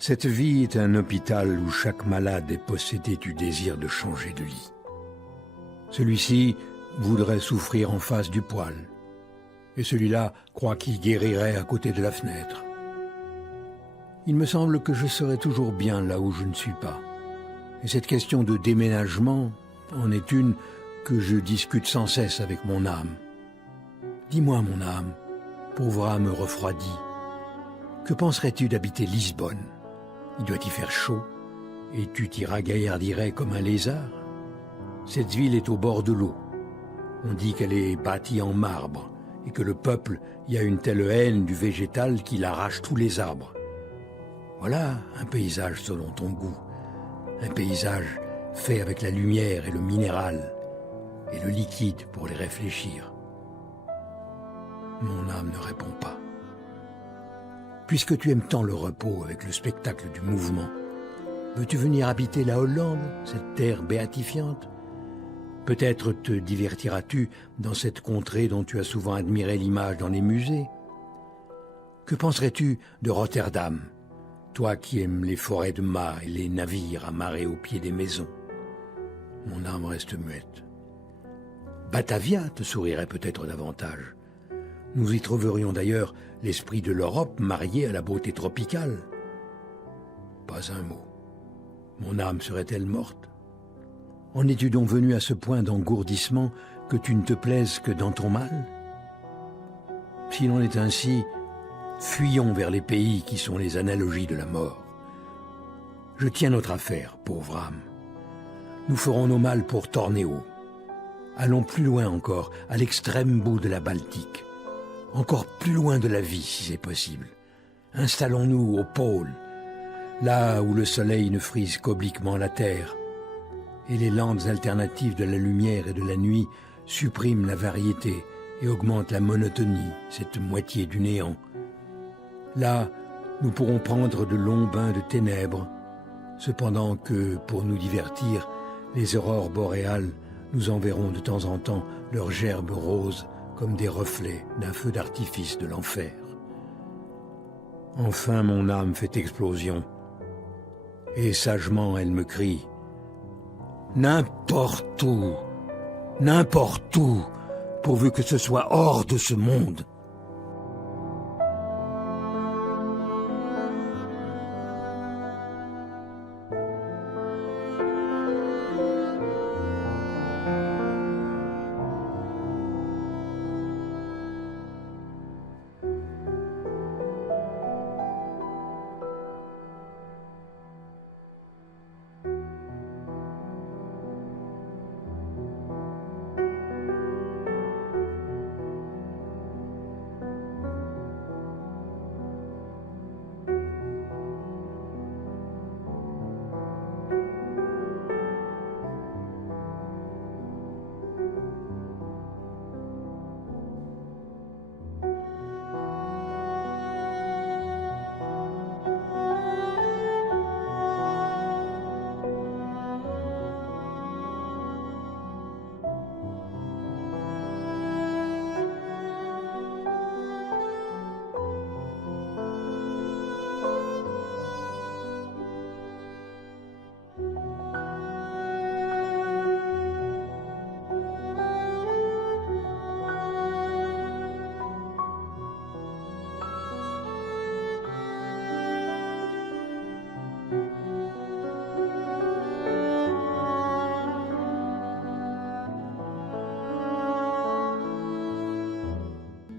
Cette vie est un hôpital où chaque malade est possédé du désir de changer de lit. Celui-ci voudrait souffrir en face du poêle, et celui-là croit qu'il guérirait à côté de la fenêtre. Il me semble que je serai toujours bien là où je ne suis pas. Et cette question de déménagement en est une que je discute sans cesse avec mon âme. Dis-moi, mon âme, pauvre âme refroidie, que penserais-tu d'habiter Lisbonne? Il doit y faire chaud, et tu t'y ragaillardirais comme un lézard. Cette ville est au bord de l'eau. On dit qu'elle est bâtie en marbre, et que le peuple y a une telle haine du végétal qu'il arrache tous les arbres. Voilà un paysage selon ton goût, un paysage fait avec la lumière et le minéral, et le liquide pour les réfléchir. Mon âme ne répond pas. Puisque tu aimes tant le repos avec le spectacle du mouvement, veux-tu venir habiter la Hollande, cette terre béatifiante? Peut-être te divertiras-tu dans cette contrée dont tu as souvent admiré l'image dans les musées. Que penserais-tu de Rotterdam, toi qui aimes les forêts de mâts et les navires amarrés au pied des maisons? Mon âme reste muette. Batavia te sourirait peut-être davantage. Nous y trouverions d'ailleurs l'esprit de l'Europe marié à la beauté tropicale. Pas un mot. Mon âme serait-elle morte? En es-tu donc venu à ce point d'engourdissement que tu ne te plaises que dans ton mal? S'il en est ainsi, fuyons vers les pays qui sont les analogies de la mort. Je tiens notre affaire, pauvre âme. Nous ferons nos malles pour Tornéo. Allons plus loin encore, à l'extrême bout de la Baltique. Encore plus loin de la vie, si c'est possible. Installons-nous au pôle, là où le soleil ne frise qu'obliquement la terre, et les lentes alternatives de la lumière et de la nuit suppriment la variété et augmentent la monotonie, cette moitié du néant. Là, nous pourrons prendre de longs bains de ténèbres, cependant que, pour nous divertir, les aurores boréales nous enverront de temps en temps leurs gerbes roses comme des reflets d'un feu d'artifice de l'enfer. Enfin mon âme fait explosion, et sagement elle me crie « N'importe où, pourvu que ce soit hors de ce monde !»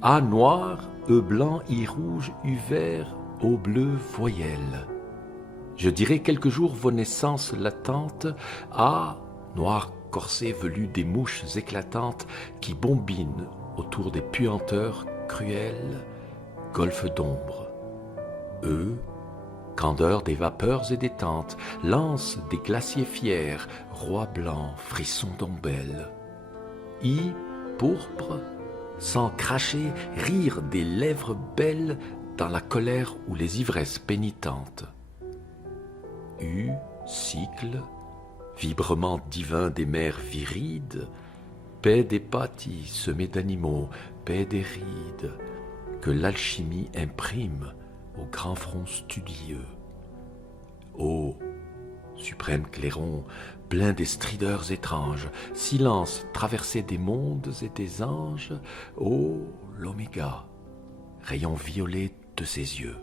A noir, E blanc, I rouge, U vert, O bleu, voyelle. Je dirai quelques jours vos naissances latentes, A, noir corset velu des mouches éclatantes qui bombinent autour des puanteurs cruelles, golfe d'ombre. E, candeur des vapeurs et des tentes, lance des glaciers fiers, roi blanc, frisson d'ombelle. I, pourpre, sans cracher, rire des lèvres belles dans la colère ou les ivresses pénitentes. U, cycle, vibrement divin des mers virides, paix des pâtis semés d'animaux, paix des rides, que l'alchimie imprime au grand front studieux. Ô suprême clairon, plein des strideurs étranges, silence traversé des mondes et des anges, ô l'oméga, rayon violet de ses yeux.